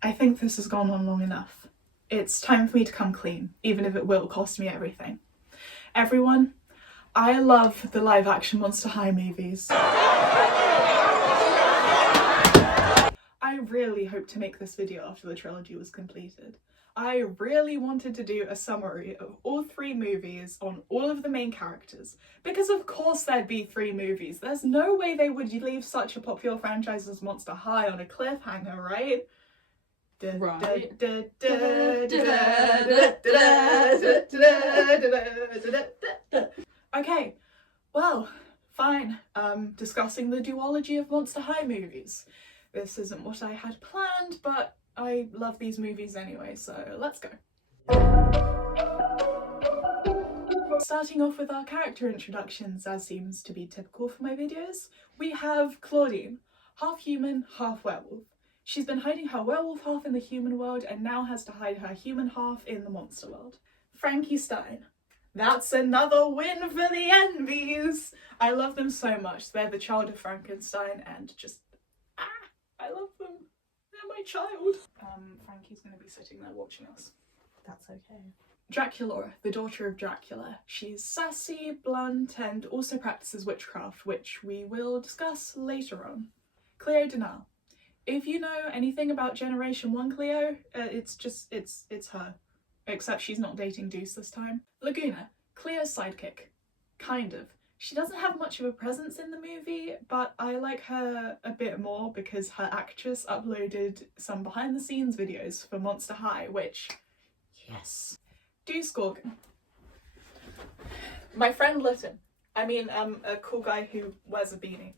I think this has gone on long enough. It's time for me to come clean, even if it will cost me everything. Everyone, I love the live action Monster High movies. I really hope to make this video after the trilogy was completed. I really wanted to do a summary of all 3 movies on all of the main characters, because of course there'd be 3 movies. There's no way they would leave such a popular franchise as Monster High on a cliffhanger, right? Right. Okay, well, fine. Discussing the duology of Monster High movies. This isn't what I had planned, but I love these movies anyway, so let's go. Starting off with our character introductions, as seems to be typical for my videos, we have Claudine, half human, half werewolf. She's been hiding her werewolf half in the human world and now has to hide her human half in the monster world. Frankie Stein. That's another win for the Envies! I love them so much. They're the child of Frankenstein and just, I love them. They're my child. Frankie's gonna be sitting there watching us. That's okay. Draculaura, the daughter of Dracula. She's sassy, blunt, and also practices witchcraft, which we will discuss later on. Cleo Denal. If you know anything about Generation 1 Cleo, it's her. Except she's not dating Deuce this time. Laguna, Cleo's sidekick. Kind of. She doesn't have much of a presence in the movie, but I like her a bit more because her actress uploaded some behind the scenes videos for Monster High, which, yes. Deuce Gorgon. My friend Lytton. I mean, a cool guy who wears a beanie.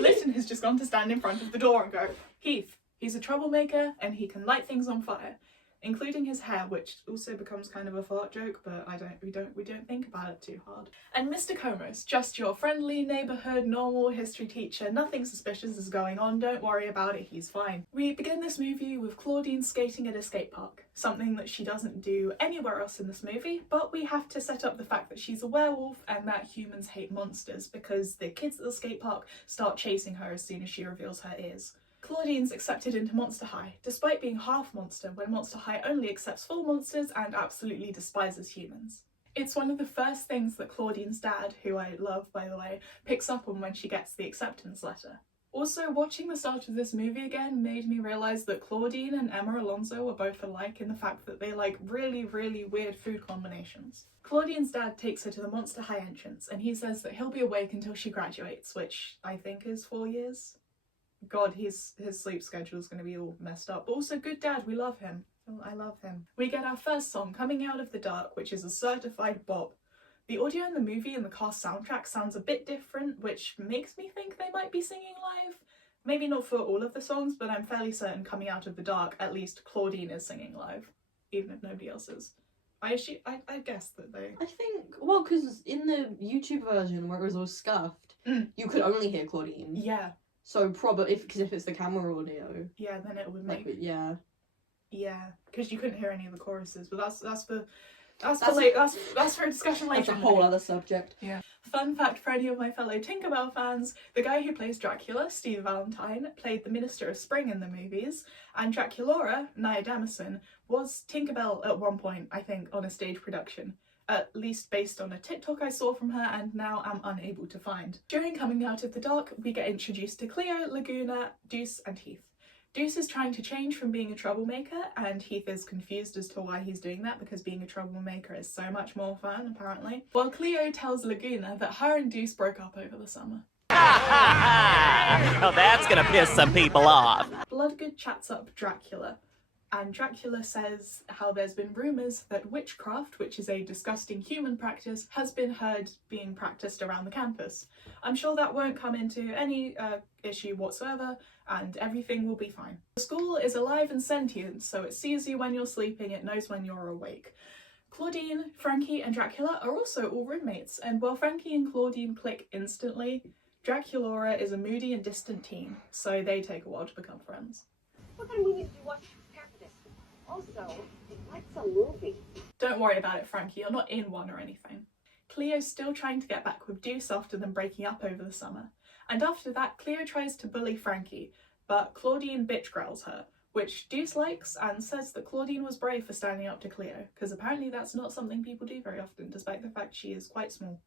Lytton has just gone to stand in front of the door and go, Heath, he's a troublemaker and he can light things on fire, including his hair, which also becomes kind of a fart joke, but we don't think about it too hard. And Mr. Comos, just your friendly neighborhood normal history teacher. Nothing suspicious is going on, don't worry about it, he's fine. We begin this movie with Claudine skating at a skate park, something that she doesn't do anywhere else in this movie, but we have to set up the fact that she's a werewolf and that humans hate monsters because the kids at the skate park start chasing her as soon as she reveals her ears. Claudine's accepted into Monster High, despite being half monster when Monster High only accepts full monsters and absolutely despises humans. It's one of the first things that Claudine's dad, who I love by the way, picks up on when she gets the acceptance letter. Also, watching the start of this movie again made me realise that Claudine and Emma Alonso are both alike in the fact that they like really, really weird food combinations. Claudine's dad takes her to the Monster High entrance and he says that he'll be awake until she graduates, which I think is 4 years. God, his sleep schedule is going to be all messed up. But also, good dad, we love him. I love him. We get our first song, Coming Out of the Dark, which is a certified bop. The audio in the movie and the cast soundtrack sounds a bit different, which makes me think they might be singing live. Maybe not for all of the songs, but I'm fairly certain Coming Out of the Dark, at least Claudine is singing live, even if nobody else is. I guess that they... I think, well, because in the YouTube version where it was all scuffed, you could only hear Claudine. Yeah. So probably, because if it's the camera audio... Yeah, then it would make... Like, yeah. Yeah, because you couldn't hear any of the choruses, but that's for a discussion later. That's a whole other subject. Yeah. Fun fact for any of my fellow Tinkerbell fans, the guy who plays Dracula, Steve Valentine, played the Minister of Spring in the movies, and Draculaura, Nia Damison, was Tinkerbell at one point, I think, on a stage production. At least based on a TikTok I saw from her and now am unable to find. During Coming Out of the Dark, we get introduced to Cleo, Laguna, Deuce and Heath. Deuce is trying to change from being a troublemaker and Heath is confused as to why he's doing that because being a troublemaker is so much more fun, apparently. While Cleo tells Laguna that her and Deuce broke up over the summer. Oh, that's gonna piss some people off. Bloodgood chats up Dracula. And Dracula says how there's been rumours that witchcraft, which is a disgusting human practice, has been heard being practiced around the campus. I'm sure that won't come into any issue whatsoever, and everything will be fine. The school is alive and sentient, so it sees you when you're sleeping, it knows when you're awake. Claudine, Frankie and Dracula are also all roommates, and while Frankie and Claudine click instantly, Draculaura is a moody and distant teen, so they take a while to become friends. What kind of movies do you watch after this? Also, what's a movie? Don't worry about it, Frankie, you're not in one or anything. Cleo's still trying to get back with Deuce after them breaking up over the summer. And after that, Cleo tries to bully Frankie, but Claudine bitch growls her, which Deuce likes and says that Claudine was brave for standing up to Cleo, because apparently that's not something people do very often, despite the fact she is quite small.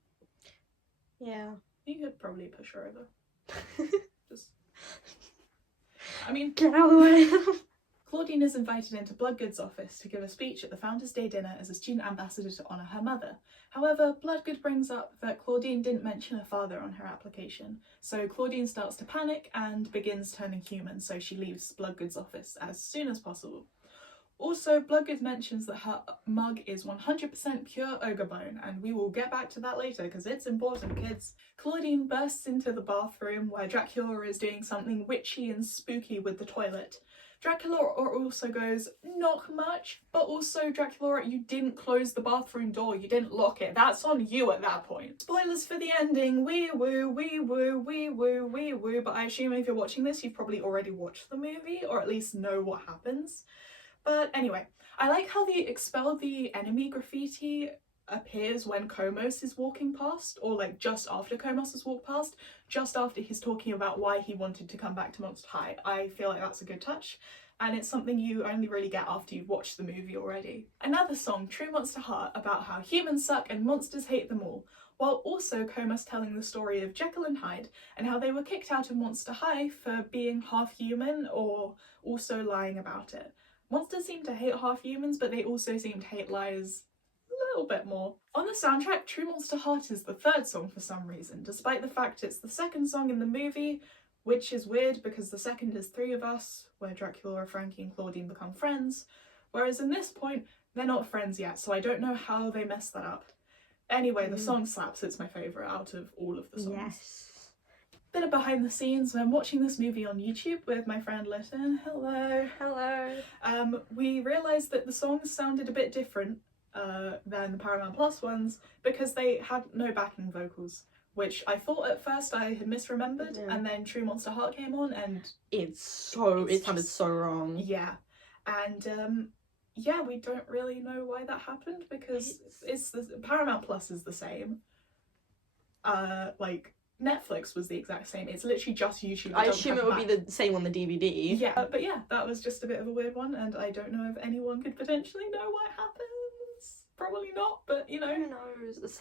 Yeah. You could probably push her over. Just... I mean... Get out of the way! Claudine is invited into Bloodgood's office to give a speech at the Founders' Day dinner as a student ambassador to honour her mother. However, Bloodgood brings up that Claudine didn't mention her father on her application, so Claudine starts to panic and begins turning human, so she leaves Bloodgood's office as soon as possible. Also, Bloodgood mentions that her mug is 100% pure ogre bone, and we will get back to that later because it's important, kids. Claudine bursts into the bathroom where Dracula is doing something witchy and spooky with the toilet. Dracula also goes, not much, but also Dracula, you didn't close the bathroom door, you didn't lock it, that's on you at that point. Spoilers for the ending, wee woo, wee woo, wee woo, wee woo, but I assume if you're watching this you've probably already watched the movie, or at least know what happens. But anyway, I like how the expel the enemy graffiti appears when Komos is walking past, or like just after Komos has walked past, just after he's talking about why he wanted to come back to Monster High. I feel like that's a good touch, and it's something you only really get after you've watched the movie already. Another song, True Monster Heart, about how humans suck and monsters hate them all, while also Komos telling the story of Jekyll and Hyde and how they were kicked out of Monster High for being half human or also lying about it. Monsters seem to hate half humans, but they also seem to hate liars a little bit more. On the soundtrack, True Monster Heart is the third song for some reason, despite the fact it's the second song in the movie, which is weird because the second is Three of Us, where Dracula, Frankie and Claudine become friends, whereas in this point, they're not friends yet, so I don't know how they messed that up. Anyway, the song slaps, it's my favourite out of all of the songs. Yes. Bit of behind the scenes, I'm watching this movie on YouTube with my friend Lytton. Hello. Hello. We realised that the songs sounded a bit different than the Paramount Plus ones because they had no backing vocals, which I thought at first I had misremembered, and then True Monster Heart came on and it sounded so wrong. Yeah. And yeah, we don't really know why that happened because it's the Paramount Plus is the same. Like Netflix was the exact same. It's literally just YouTube. I assume it would be the same on the DVD. Yeah, but yeah, that was just a bit of a weird one, and I don't know if anyone could potentially know what happens. Probably not, but you know. Who knows?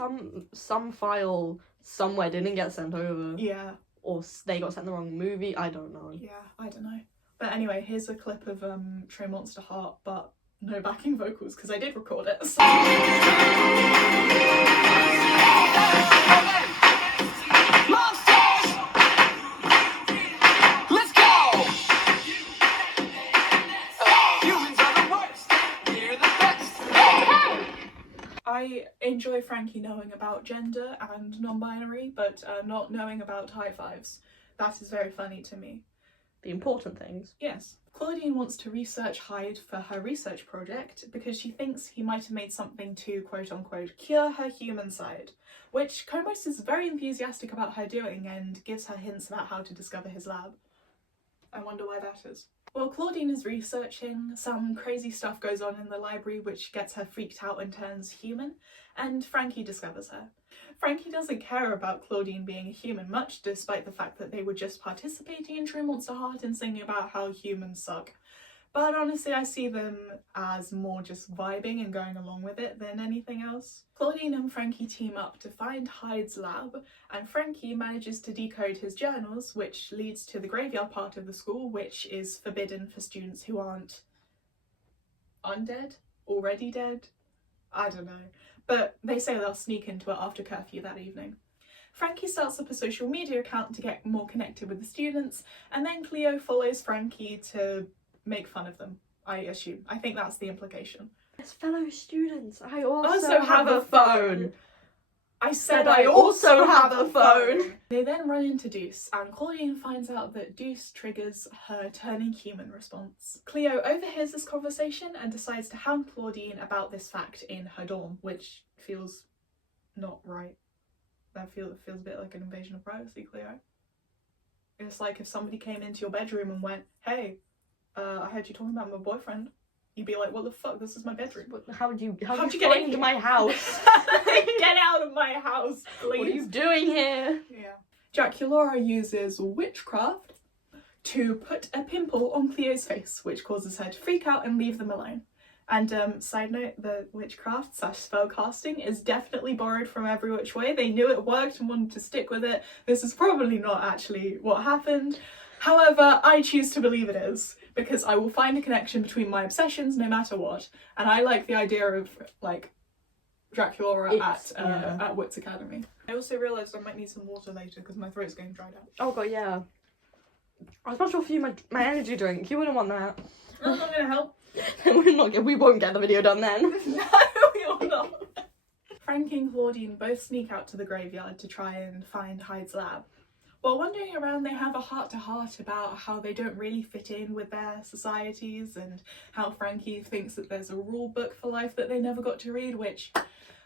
Some file somewhere didn't get sent over. Yeah. Or they got sent the wrong movie. I don't know. Yeah, I don't know. But anyway, here's a clip of True Monster Heart, but no backing vocals because I did record it. So. I enjoy Frankie knowing about gender and non-binary, but not knowing about high fives. That is very funny to me. The important things. Yes. Claudine wants to research Hyde for her research project because she thinks he might have made something to quote-unquote cure her human side, which Komos is very enthusiastic about her doing and gives her hints about how to discover his lab. I wonder why that is. While Claudine is researching, some crazy stuff goes on in the library which gets her freaked out and turns human, and Frankie discovers her. Frankie doesn't care about Claudine being a human much, despite the fact that they were just participating in True Monster Heart and singing about how humans suck. But honestly, I see them as more just vibing and going along with it than anything else. Claudine and Frankie team up to find Hyde's lab, and Frankie manages to decode his journals, which leads to the graveyard part of the school, which is forbidden for students who aren't undead, already dead. I don't know. But they say they'll sneak into it after curfew that evening. Frankie starts up a social media account to get more connected with the students, and then Cleo follows Frankie to make fun of them, I assume. I think that's the implication. As fellow students, I also Also have a phone. I said I also have a phone! They then run into Deuce, and Claudine finds out that Deuce triggers her turning human response. Cleo overhears this conversation and decides to hound Claudine about this fact in her dorm, which feels not right. That feels a bit like an invasion of privacy, Cleo. It's like if somebody came into your bedroom and went, hey, I heard you talking about my boyfriend. You'd be like, what the fuck, this is my bedroom. How'd you get into my house? Get out of my house, please. What are you doing here? Yeah. Dracula uses witchcraft to put a pimple on Cleo's face, which causes her to freak out and leave them alone. And side note, the witchcraft / spell casting is definitely borrowed from Every Which Way. They knew it worked and wanted to stick with it. This is probably not actually what happened. However, I choose to believe it is, because I will find a connection between my obsessions no matter what. And I like the idea of, like, Dracula at Wits Academy. I also realised I might need some water later because my throat's going dried out. Oh god, yeah. I was about to offer you my energy drink. You wouldn't want that. That's not gonna help. We won't get the video done then. No, you're not. Frankie and Claudine both sneak out to the graveyard to try and find Hyde's lab. While wandering around, they have a heart-to-heart about how they don't really fit in with their societies and how Frankie thinks that there's a rule book for life that they never got to read, which,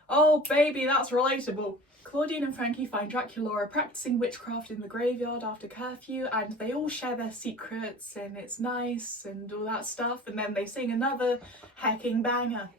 oh baby, that's relatable. Claudine and Frankie find Draculaura practicing witchcraft in the graveyard after curfew, and they all share their secrets and it's nice and all that stuff, and then they sing another hecking banger.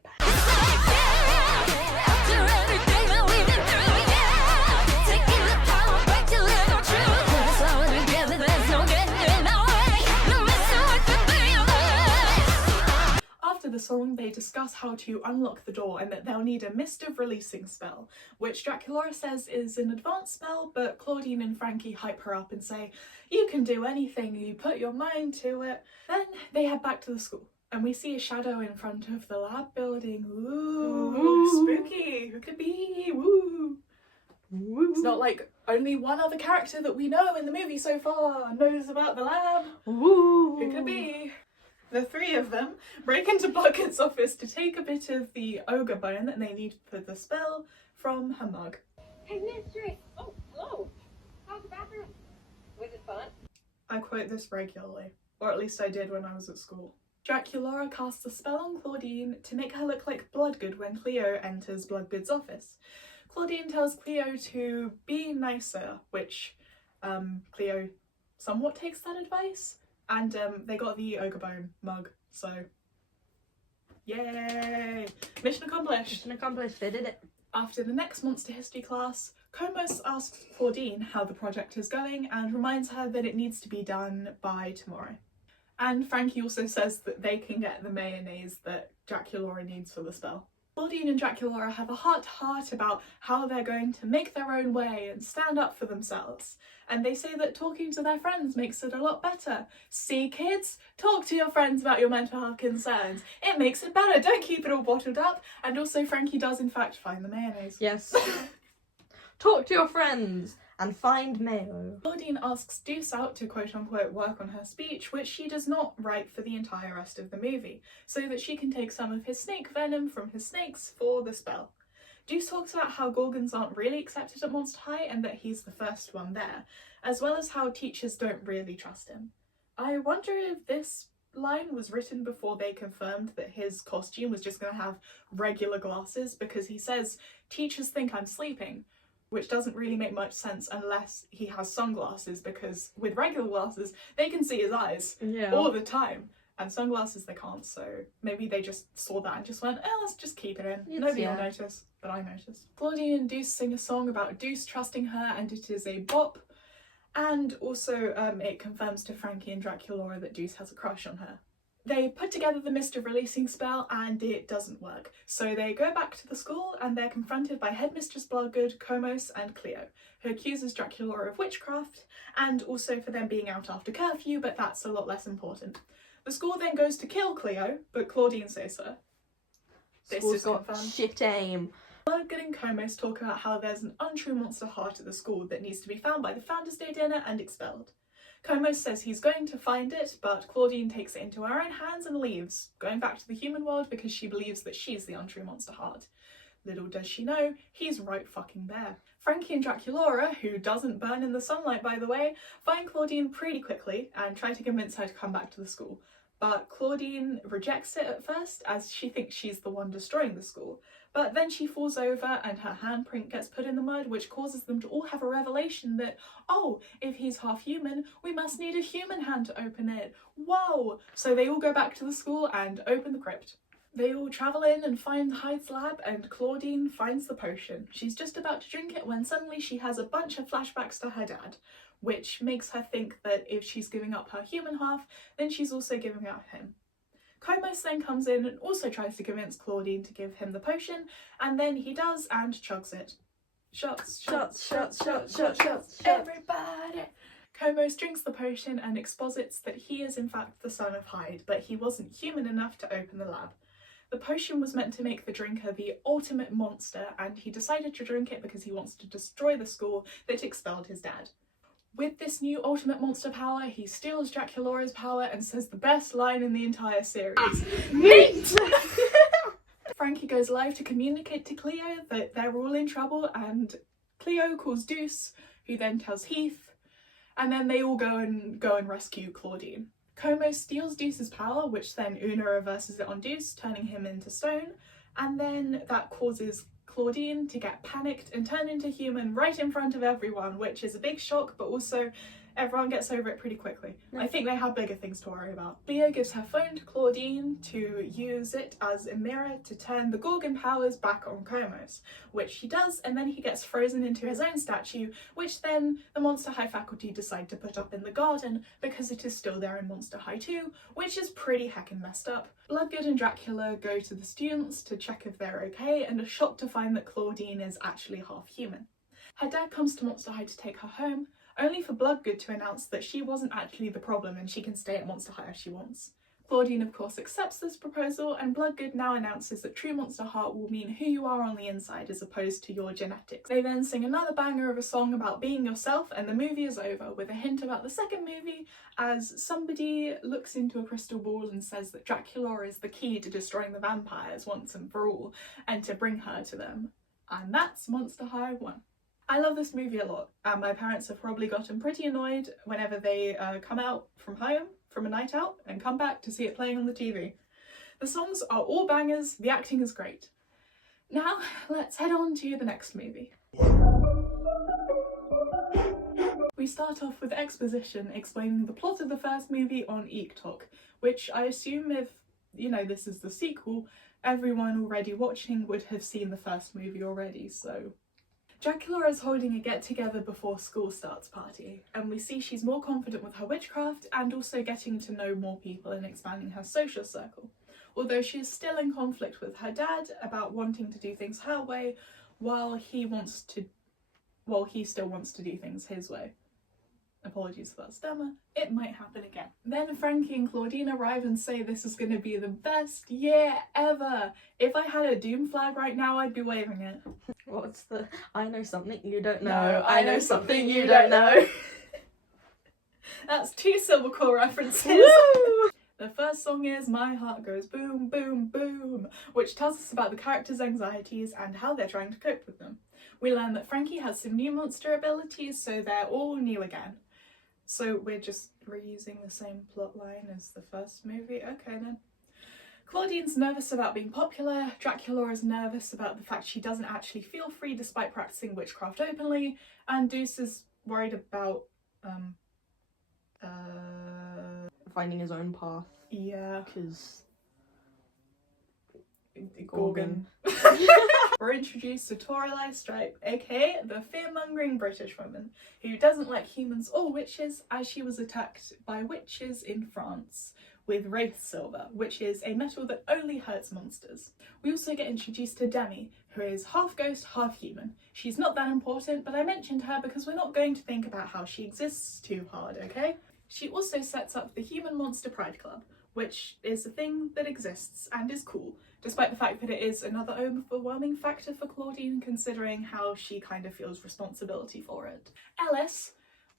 After the song, they discuss how to unlock the door and that they'll need a Mist of Releasing spell, which Draculaura says is an advanced spell, but Claudine and Frankie hype her up and say, you can do anything, you put your mind to it. Then they head back to the school, and we see a shadow in front of the lab building. Ooh, spooky, who could be? Woo. It's not like only one other character that we know in the movie so far knows about the lab. Woo. Who could be? The three of them break into Bloodgood's office to take a bit of the ogre bone that they need for the spell from her mug. Hey, mistress! Oh, hello! How's the bathroom? Was it fun? I quote this regularly, or at least I did when I was at school. Draculaura casts a spell on Claudine to make her look like Bloodgood when Cleo enters Bloodgood's office. Claudine tells Cleo to be nicer, which Cleo somewhat takes that advice. And they got the ogre bone mug, so yay! Mission accomplished! Mission accomplished, they did it. After the next monster history class, Komos asks Claudine how the project is going and reminds her that it needs to be done by tomorrow. And Frankie also says that they can get the mayonnaise that Draculaura needs for the spell. Claudine and Draculaura have a heart-to-heart about how they're going to make their own way and stand up for themselves. And they say that talking to their friends makes it a lot better. See, kids? Talk to your friends about your mental health concerns. It makes it better. Don't keep it all bottled up. And also, Frankie does in fact find the mayonnaise. Yes. Talk to your friends and find mayo. Claudine asks Deuce out to quote-unquote work on her speech, which she does not write for the entire rest of the movie, so that she can take some of his snake venom from his snakes for the spell. Deuce talks about how Gorgons aren't really accepted at Monster High and that he's the first one there, as well as how teachers don't really trust him. I wonder if this line was written before they confirmed that his costume was just going to have regular glasses, because he says, teachers think I'm sleeping, which doesn't really make much sense unless he has sunglasses, because with regular glasses, they can see his eyes all the time. And sunglasses they can't, so maybe they just saw that and just went, oh, let's just keep it in. Nobody will notice, but I noticed. Claudine and Deuce sing a song about Deuce trusting her, and it is a bop. And also it confirms to Frankie and Draculaura that Deuce has a crush on her. They put together the Mist of Releasing spell and it doesn't work. So they go back to the school and they're confronted by Headmistress Bloodgood, Komos and Cleo, who accuses Draculaura of witchcraft and also for them being out after curfew, but that's a lot less important. The school then goes to kill Cleo, but Claudine says so. School's got shit aim. Bloodgood and Komos talk about how there's an untrue monster heart at the school that needs to be found by the Founders' Day dinner and expelled. Komos says he's going to find it, but Claudine takes it into her own hands and leaves, going back to the human world because she believes that she's the untrue monster heart. Little does she know, he's right fucking there. Frankie and Draculaura, who doesn't burn in the sunlight by the way, find Claudine pretty quickly and try to convince her to come back to the school. But Claudine rejects it at first as she thinks she's the one destroying the school. But then she falls over and her handprint gets put in the mud, which causes them to all have a revelation that, oh, if he's half human, we must need a human hand to open it. Whoa! So they all go back to the school and open the crypt. They all travel in and find Hyde's lab, and Claudine finds the potion. She's just about to drink it when suddenly she has a bunch of flashbacks to her dad, which makes her think that if she's giving up her human half, then she's also giving up him. Komos then comes in and also tries to convince Claudine to give him the potion, and then he does and chugs it. Shots, everybody! Komos drinks the potion and exposits that he is in fact the son of Hyde, but he wasn't human enough to open the lab. The potion was meant to make the drinker the ultimate monster, and he decided to drink it because he wants to destroy the school that expelled his dad. With this new ultimate monster power, he steals Draculaura's power and says the best line in the entire series. Meat! Frankie goes live to communicate to Cleo that they're all in trouble, and Cleo calls Deuce, who then tells Heath, and then they all go and rescue Claudine. Komos steals Deuce's power, which then Una reverses it on Deuce, turning him into stone, and then that causes Claudine to get panicked and turn into human right in front of everyone, which is a big shock, but also everyone gets over it pretty quickly. I think they have bigger things to worry about. Cleo gives her phone to Claudine to use it as a mirror to turn the Gorgon powers back on Komos, which he does, and then he gets frozen into his own statue, which then the Monster High faculty decide to put up in the garden because it is still there in Monster High 2, which is pretty heckin' messed up. Bloodgood and Dracula go to the students to check if they're okay and are shocked to find that Claudine is actually half human. Her dad comes to Monster High to take her home, only for Bloodgood to announce that she wasn't actually the problem and she can stay at Monster High if she wants. Claudine of course accepts this proposal, and Bloodgood now announces that true Monster Heart will mean who you are on the inside as opposed to your genetics. They then sing another banger of a song about being yourself, and the movie is over, with a hint about the second movie as somebody looks into a crystal ball and says that Draculaura is the key to destroying the vampires once and for all, and to bring her to them. And that's Monster High 1. I love this movie a lot, and my parents have probably gotten pretty annoyed whenever they come out from home from a night out and come back to see it playing on the TV. The songs are all bangers, the acting is great. Now let's head on to the next movie. We start off with exposition explaining the plot of the first movie on EekTok, which I assume if, you know, this is the sequel, everyone already watching would have seen the first movie already, so... Draculaura is holding a get-together before school starts party, and we see she's more confident with her witchcraft and also getting to know more people and expanding her social circle, although she is still in conflict with her dad about wanting to do things her way while he still wants to do things his way. Apologies for that stammer, it might happen again. Then Frankie and Claudine arrive and say this is going to be the best year ever. If I had a doom flag right now, I'd be waving it. What's the I know something you don't know? No, I know something you don't know. That's 2 Silvercore references. Woo! The first song is My Heart Goes Boom Boom Boom, which tells us about the characters' anxieties and how they're trying to cope with them. We learn that Frankie has some new monster abilities, so they're all new again. So we're just reusing the same plot line as the first movie? Okay then. Claudine's nervous about being popular, Draculaura's nervous about the fact she doesn't actually feel free despite practicing witchcraft openly, and Deuce is worried about, finding his own path. yeah, Because... Gorgon. We're introduced to Toralei Stripe, aka the fear-mongering British woman, who doesn't like humans or witches, as she was attacked by witches in France with Wraith Silver, which is a metal that only hurts monsters. We also get introduced to Demi, who is half ghost, half human. She's not that important, but I mentioned her because we're not going to think about how she exists too hard, okay? She also sets up the Human Monster Pride Club, which is a thing that exists and is cool, despite the fact that it is another overwhelming factor for Claudine considering how she kind of feels responsibility for it. Ellis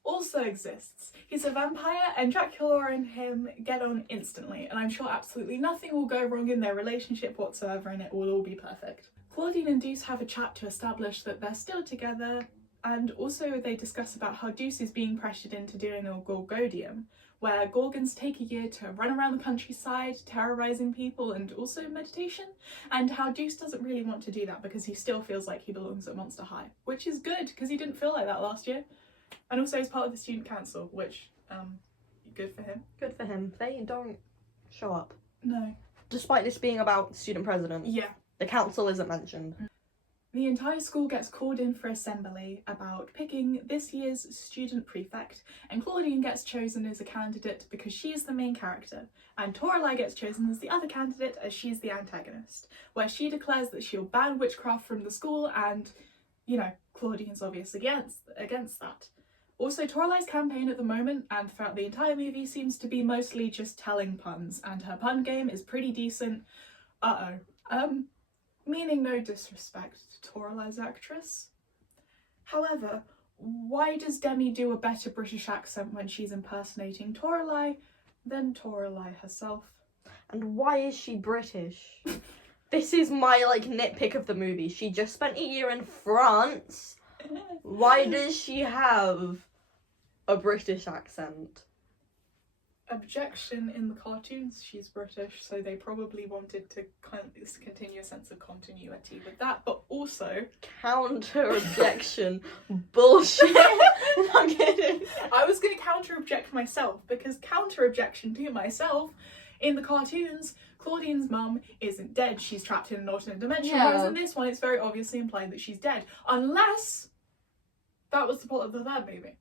also exists. He's a vampire and Draculaura and him get on instantly, and I'm sure absolutely nothing will go wrong in their relationship whatsoever and it will all be perfect. Claudine and Deuce have a chat to establish that they're still together, and also they discuss about how Deuce is being pressured into doing a Gorgodium, where Gorgons take a year to run around the countryside, terrorising people and also meditation, and how Deuce doesn't really want to do that because he still feels like he belongs at Monster High, which is good because he didn't feel like that last year. And also he's part of the student council, which, good for him. Good for him. They don't show up. No. despite this being about the student president, Yeah. the council isn't mentioned. The entire school gets called in for assembly about picking this year's student prefect, and Claudine gets chosen as a candidate because she is the main character, and Toralei gets chosen as the other candidate as she's the antagonist, where she declares that she'll ban witchcraft from the school, and, you know, Claudine's obviously against that. Also, Toralei's campaign at the moment and throughout the entire movie seems to be mostly just telling puns, and her pun game is pretty decent. Meaning no disrespect to Toralei's actress. However, why does Demi do a better British accent when she's impersonating Toralei than Toralei herself? And why is she British? This is my, like, nitpick of the movie. She just spent a year in France. Why does she have a British accent? Objection, in the cartoons she's British, so they probably wanted to continue a sense of continuity with that, but also... Counter objection. Bullshit. I'm kidding. I was going to counter object myself, because counter objection to myself, in the cartoons, Claudine's mum isn't dead, she's trapped in an alternate dimension, whereas in this one it's very obviously implied that she's dead, unless that was the plot of the third movie.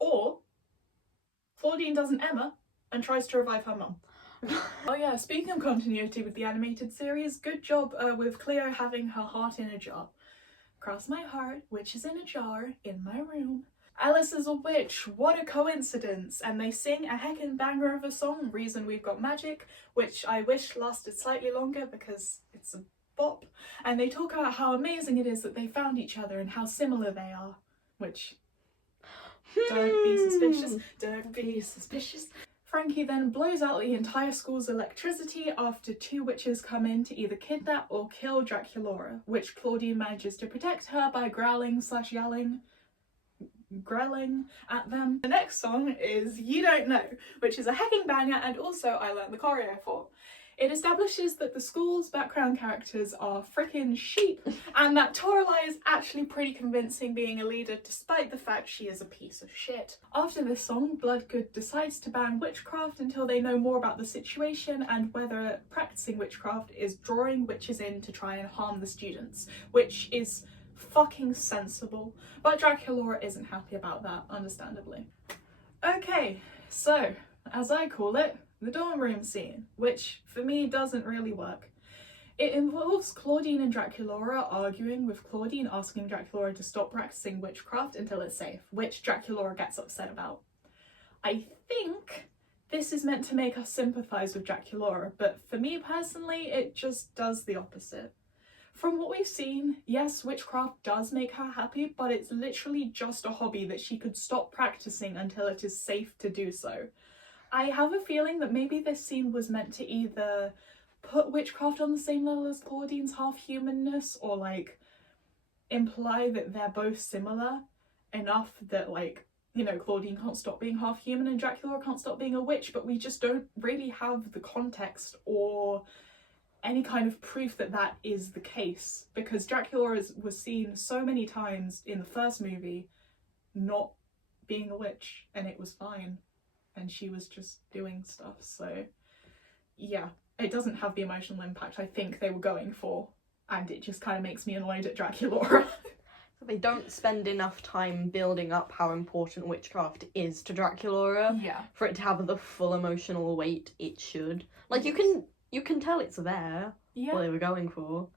Or Claudine does an Emma and tries to revive her mum. Oh yeah, speaking of continuity with the animated series, good job with Cleo having her heart in a jar. Cross my heart, which is in a jar in my room. Alice is a witch, what a coincidence! And they sing a heckin' banger of a song, Reason We've Got Magic, which I wish lasted slightly longer because it's a bop. And they talk about how amazing it is that they found each other and how similar they are, which... Don't be suspicious, don't be suspicious. Frankie then blows out the entire school's electricity after two witches come in to either kidnap or kill Draculaura, which Claudine manages to protect her by growling at them. The next song is You Don't Know, which is a hecking banger and also I learned the choreo for. It establishes that the school's background characters are frickin' sheep and that Toralei is actually pretty convincing being a leader despite the fact she is a piece of shit. After this song, Bloodgood decides to ban witchcraft until they know more about the situation and whether practicing witchcraft is drawing witches in to try and harm the students, which is fucking sensible. But Draculaura isn't happy about that, understandably. Okay, so, as I call it, the dorm room scene, which for me doesn't really work. It involves Claudine and Draculaura arguing, with Claudine asking Draculaura to stop practicing witchcraft until it's safe, which Draculaura gets upset about. I think this is meant to make us sympathise with Draculaura, but for me personally, it just does the opposite. From what we've seen, yes, witchcraft does make her happy, but it's literally just a hobby that she could stop practicing until it is safe to do so. I have a feeling that maybe this scene was meant to either put witchcraft on the same level as Claudine's half-humanness, or like imply that they're both similar enough that, like, you know, Claudine can't stop being half-human and Draculaura can't stop being a witch, but we just don't really have the context or any kind of proof that that is the case, because Draculaura was seen so many times in the first movie not being a witch and it was fine. And she was just doing stuff, so yeah, it doesn't have the emotional impact I think they were going for, and it just kind of makes me annoyed at Draculaura. They don't spend enough time building up how important witchcraft is to Draculaura Yeah. for it to have the full emotional weight it should. Like, you can tell it's there, Yeah. what they were going for.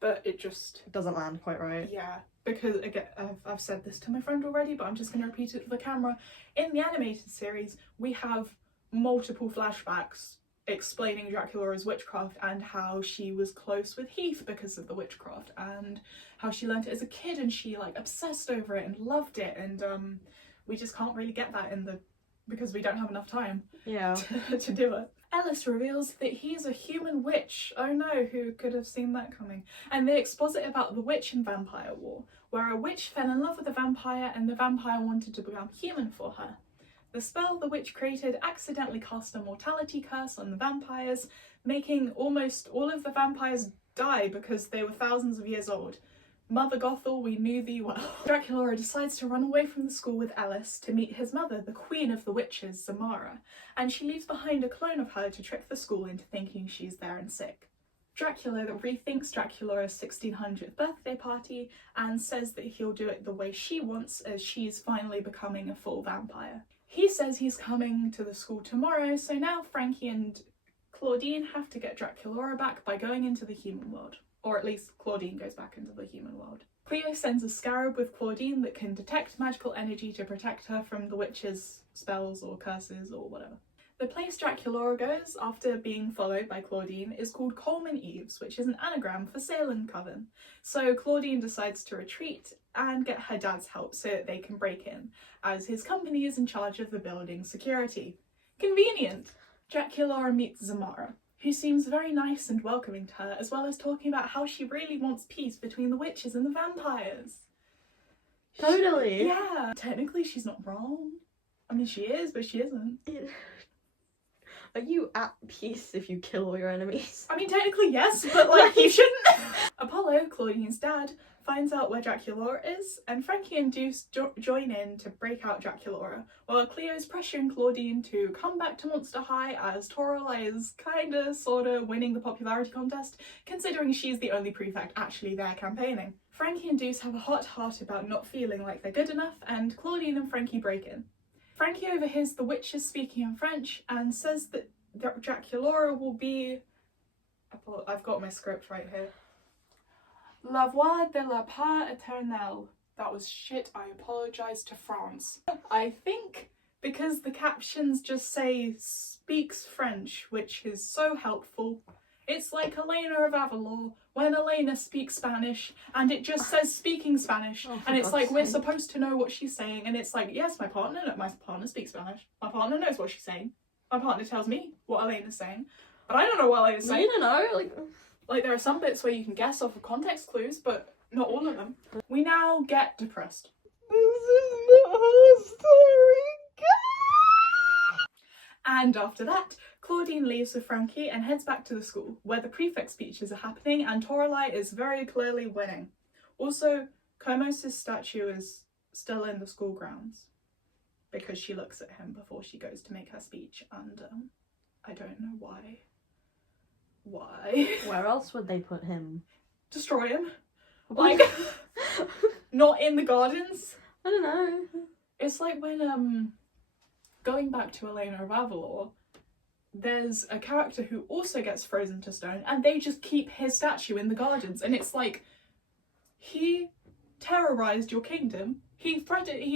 But it just... It doesn't land quite right. Yeah. Because, again, I've said this to my friend already, but I'm just going to repeat it for the camera. In the animated series, we have multiple flashbacks explaining Draculaura's witchcraft and how she was close with Heath because of the witchcraft, and how she learned it as a kid and she, like, obsessed over it and loved it, and we just can't really get that because we don't have enough time to do it. Ellis reveals that he's a human witch. Oh no, who could have seen that coming? And they exposit about the witch and vampire war, where a witch fell in love with a vampire and the vampire wanted to become human for her. The spell the witch created accidentally cast a mortality curse on the vampires, making almost all of the vampires die because they were thousands of years old. Mother Gothel, we knew thee well. Draculaura decides to run away from the school with Ellis to meet his mother, the Queen of the Witches, Zamara, and she leaves behind a clone of her to trick the school into thinking she's there and sick. Dracula rethinks Draculaura's 1600th birthday party and says that he'll do it the way she wants, as she's finally becoming a full vampire. He says he's coming to the school tomorrow, so now Frankie and Claudine have to get Draculaura back by going into the human world. Or at least Claudine goes back into the human world. Cleo sends a scarab with Claudine that can detect magical energy to protect her from the witch's spells or curses or whatever. The place Draculaura goes after being followed by Claudine is called Coleman Eaves, which is an anagram for Salem Coven. So Claudine decides to retreat and get her dad's help so that they can break in, as his company is in charge of the building's security. Convenient! Draculaura meets Zamara, who seems very nice and welcoming to her, as well as talking about how she really wants peace between the witches and the vampires. Totally. Yeah. Technically, she's not wrong. I mean, she is, but she isn't. Are you at peace if you kill all your enemies? I mean, technically, yes, but, like, you shouldn't. Apollo, Claudine's dad, finds out where Draculaura is, and Frankie and Deuce join in to break out Draculaura, while Cleo's pressuring Claudine to come back to Monster High, as Toralei is kinda, sorta winning the popularity contest, considering she's the only prefect actually there campaigning. Frankie and Deuce have a hot-heart about not feeling like they're good enough, and Claudine and Frankie break in. Frankie overhears the witches speaking in French and says that Draculaura will be... I've got my script right here. La voix de la part éternelle. That was shit, I apologise to France. I think because the captions just say speaks French, which is so helpful. It's like Elena of Avalor, when Elena speaks Spanish, and it just says speaking Spanish, and it's like, we're supposed to know what she's saying, and it's like, yes, my partner speaks Spanish. My partner knows what she's saying. My partner tells me what Elena's saying, but I don't know what Elena's saying. You don't know, Like, there are some bits where you can guess off of context clues, but not all of them. We now get depressed. This is not her story. And after that, Claudine leaves with Frankie and heads back to the school, where the prefect speeches are happening and Toralei is very clearly winning. Also, Komos' statue is still in the school grounds, because she looks at him before she goes to make her speech, and I don't know why. Why? Where else would they put him? Destroy him. Like, not in the gardens. I don't know. It's like when, going back to Elena of Avalor, there's a character who also gets frozen to stone and they just keep his statue in the gardens, and it's like, he terrorized your kingdom, he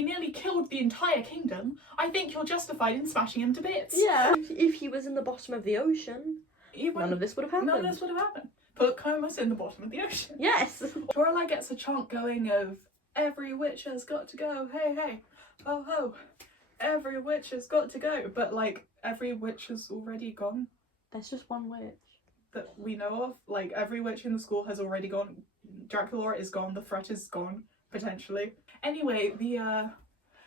nearly killed the entire kingdom. I think you're justified in smashing him to bits. Yeah. If he was in the bottom of the ocean, none of this would have happened. None of this would have happened. Put Komos in the bottom of the ocean. Yes. Toralei gets a chant going of, every witch has got to go, hey hey, ho ho, every witch has got to go. But like, every witch has already gone There's just one witch. that we know of. Like, every witch in the school has already gone. Draculaura is gone, the threat is gone, potentially. Anyway, the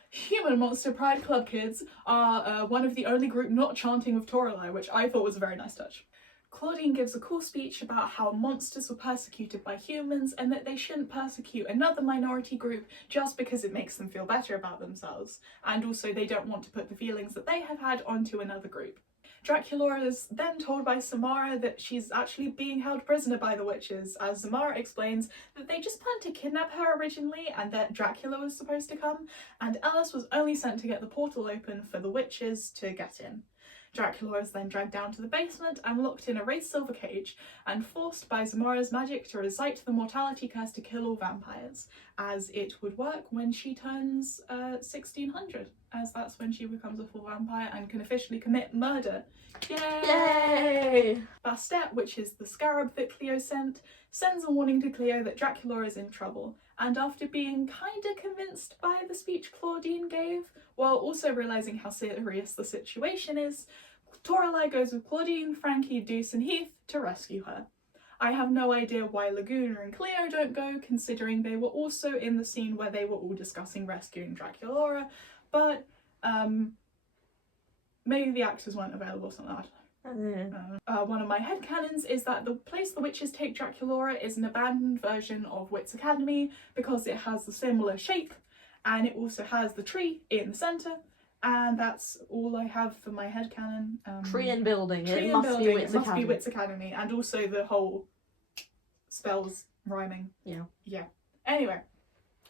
Human Monster Pride Club kids are one of the only group not chanting with Toralei, which I thought was a very nice touch. Claudine gives a cool speech about how monsters were persecuted by humans and that they shouldn't persecute another minority group just because it makes them feel better about themselves, and also they don't want to put the feelings that they have had onto another group. Draculaura is then told by Samara that she's actually being held prisoner by the witches, as Samara explains that they just planned to kidnap her originally and that Dracula was supposed to come, and Ellis was only sent to get the portal open for the witches to get in. Draculaura is then dragged down to the basement and locked in a raised silver cage and forced by Zamara's magic to recite the mortality curse to kill all vampires, as it would work when she turns 1600, as that's when she becomes a full vampire and can officially commit murder. Yay! Yay! Bastet, which is the scarab that Cleo sent, sends a warning to Cleo that Draculaura is in trouble, and after being kinda convinced by the speech Claudine gave, while also realising how serious the situation is, Toralei goes with Claudine, Frankie, Deuce and Heath to rescue her. I have no idea why Laguna and Cleo don't go, considering they were also in the scene where they were all discussing rescuing Draculaura, but maybe the actors weren't available or something, I don't know. One of my headcanons is that the place the witches take Draculaura is an abandoned version of Wits Academy because it has a similar shape and it also has the tree in the centre. And that's all I have for my headcanon. Tree and building. Tree It and must building, be Wits it must Academy. be Wits Academy. And also the whole spells rhyming. Yeah. Yeah. Anyway.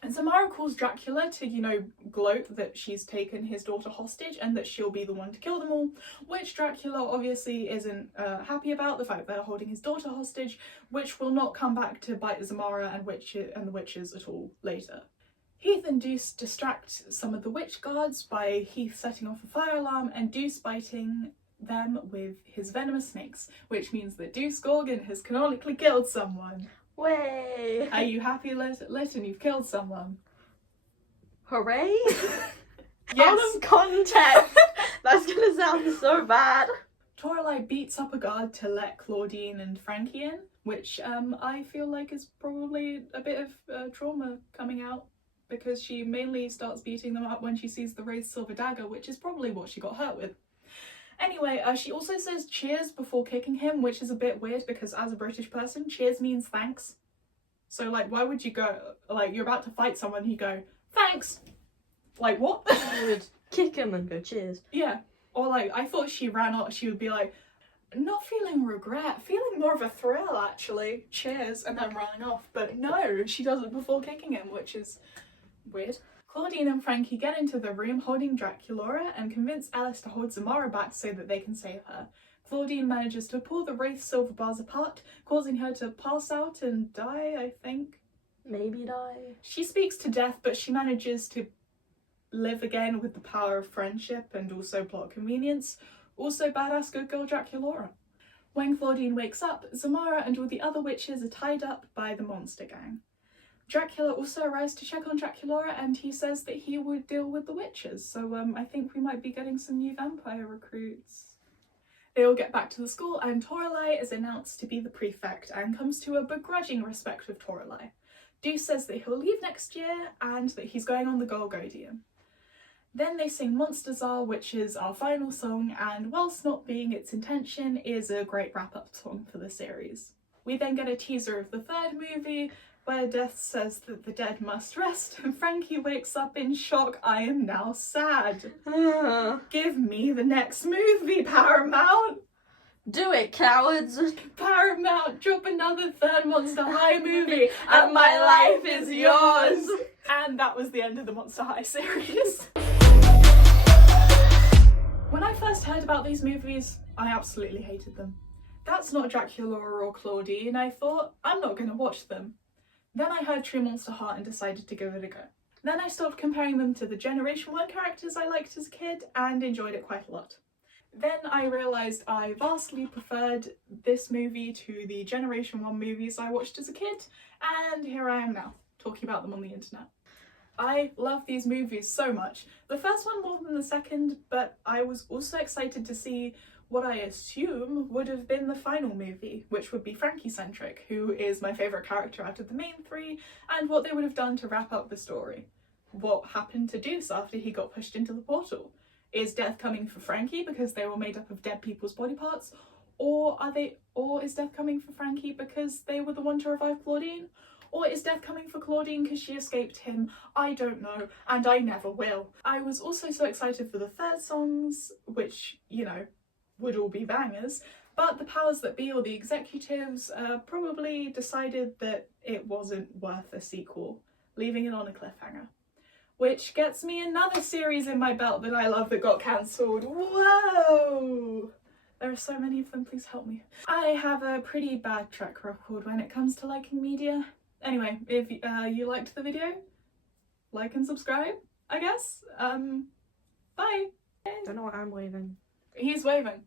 And Samara calls Dracula to, you know, gloat that she's taken his daughter hostage and that she'll be the one to kill them all, which Dracula obviously isn't happy about, the fact that they're holding his daughter hostage, which will not come back to bite Samara and the witches at all later. Heath and Deuce distract some of the witch guards by Heath setting off a fire alarm and Deuce biting them with his venomous snakes, which means that Deuce Gorgon has canonically killed someone. Way! Are you happy, Lytton? You've killed someone. Hooray! Out Yes. of context! That's gonna sound so bad. Toralei beats up a guard to let Claudine and Frankie in, which I feel like is probably a bit of trauma coming out, because she mainly starts beating them up when she sees the raised silver dagger, which is probably what she got hurt with. Anyway, she also says cheers before kicking him, which is a bit weird because as a British person, cheers means thanks. So, like, why would you go, like, you're about to fight someone and you go, thanks? Like, what? You would kick him and go cheers. Yeah. Or, like, I thought she ran off, she would be like, not feeling regret, feeling more of a thrill, actually. Cheers, and then running off. But no, she does it before kicking him, which is weird. Claudine and Frankie get into the room holding Draculaura and convince Alice to hold Samara back so that they can save her. Claudine manages to pull the Wraith silver bars apart, causing her to pass out and die, I think. Maybe die. She speaks to death, but she manages to live again with the power of friendship and also plot convenience. Also badass good girl Draculaura. When Claudine wakes up, Samara and all the other witches are tied up by the monster gang. Dracula also arrives to check on Draculaura and he says that he would deal with the witches, so I think we might be getting some new vampire recruits. They all get back to the school and Toralei is announced to be the prefect and comes to a begrudging respect with Toralei. Deuce says that he'll leave next year and that he's going on the Golgodian. Then they sing Monsters Are, which is our final song, and whilst not being its intention, is a great wrap-up song for the series. We then get a teaser of the third movie, where Death says that the dead must rest, and Frankie wakes up in shock. I am now sad. Give me the next movie, Paramount! Do it, cowards! Paramount, drop another third Monster High movie, and my life is yours! And that was the end of the Monster High series. When I first heard about these movies, I absolutely hated them. That's not Draculaura or Claudine, I thought, I'm not going to watch them. Then I heard True Monster Heart and decided to give it a go. Then I stopped comparing them to the Generation 1 characters I liked as a kid and enjoyed it quite a lot. Then I realised I vastly preferred this movie to the Generation 1 movies I watched as a kid, and here I am now, talking about them on the internet. I love these movies so much. The first one more than the second, but I was also excited to see what I assume would have been the final movie, which would be Frankie-centric, who is my favourite character out of the main three, and what they would have done to wrap up the story. What happened to Deuce after he got pushed into the portal? Is death coming for Frankie because they were made up of dead people's body parts? Or is death coming for Frankie because they were the one to revive Claudine? Or is death coming for Claudine because she escaped him? I don't know, and I never will. I was also so excited for the third songs, which, you know, would all be bangers, but the powers that be, or the executives, probably decided that it wasn't worth a sequel, leaving it on a cliffhanger. Which gets me another series in my belt that I love that got cancelled. Whoa! There are so many of them, please help me. I have a pretty bad track record when it comes to liking media. Anyway, if you liked the video, like and subscribe, I guess. Bye! Don't know what I'm waving. He's waving.